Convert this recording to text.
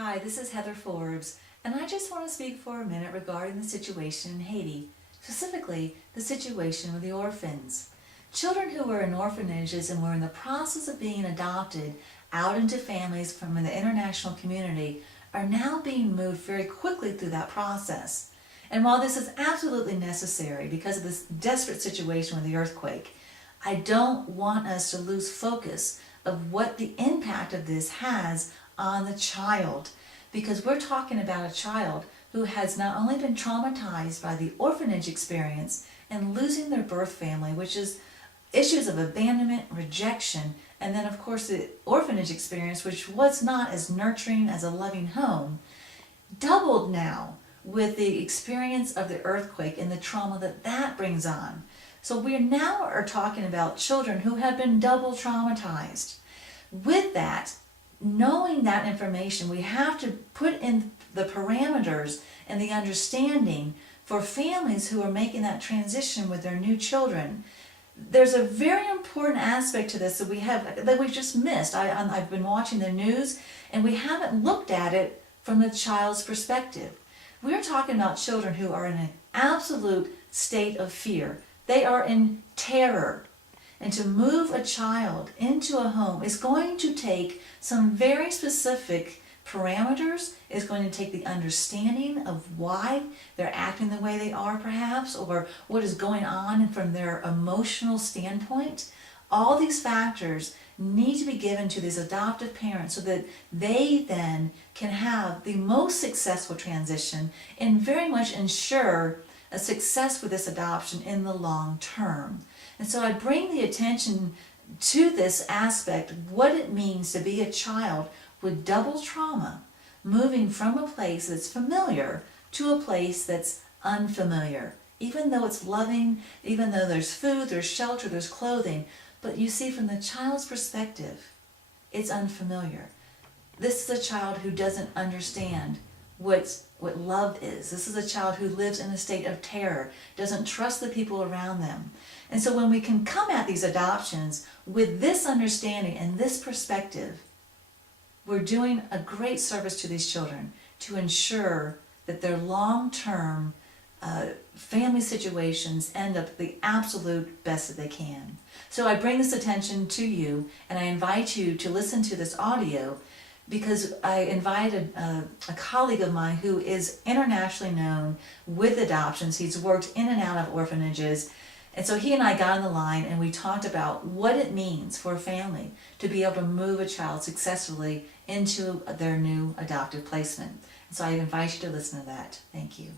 Hi, this is Heather Forbes, and I just want to speak for a minute regarding the situation in Haiti, specifically the situation with the orphans. Children who were in orphanages and were in the process of being adopted out into families from the international community are now being moved very quickly through that process. And while this is absolutely necessary because of this desperate situation with the earthquake, I don't want us to lose focus of what the impact of this has on the child, because we're talking about a child who has not only been traumatized by the orphanage experience and losing their birth family, which is issues of abandonment, rejection, and then of course the orphanage experience, which was not as nurturing as a loving home, doubled now with the experience of the earthquake and the trauma that that brings on. So we now are talking about children who have been double traumatized. With that, knowing that information, we have to put in the parameters and the understanding for families who are making that transition with their new children. There's a very important aspect to this that we've just missed. I've been watching the news and we haven't looked at it from the child's perspective. We're talking about children who are in an absolute state of fear. They are in terror. And to move a child into a home is going to take some very specific parameters. It's going to take the understanding of why they're acting the way they are perhaps, or what is going on from their emotional standpoint. All these factors need to be given to these adoptive parents so that they then can have the most successful transition and very much ensure a success with this adoption in the long term. And so I bring the attention to this aspect, what it means to be a child with double trauma, moving from a place that's familiar to a place that's unfamiliar. Even though it's loving, even though there's food, there's shelter, there's clothing, but you see from the child's perspective, it's unfamiliar. This is a child who doesn't understand what love is. This is a child who lives in a state of terror, doesn't trust the people around them. And so when we can come at these adoptions with this understanding and this perspective, we're doing a great service to these children to ensure that their long-term family situations end up the absolute best that they can. So I bring this attention to you, and I invite you to listen to this audio because I invited a colleague of mine who is internationally known with adoptions. He's worked in and out of orphanages. And so he and I got on the line and we talked about what it means for a family to be able to move a child successfully into their new adoptive placement. And so I invite you to listen to that. Thank you.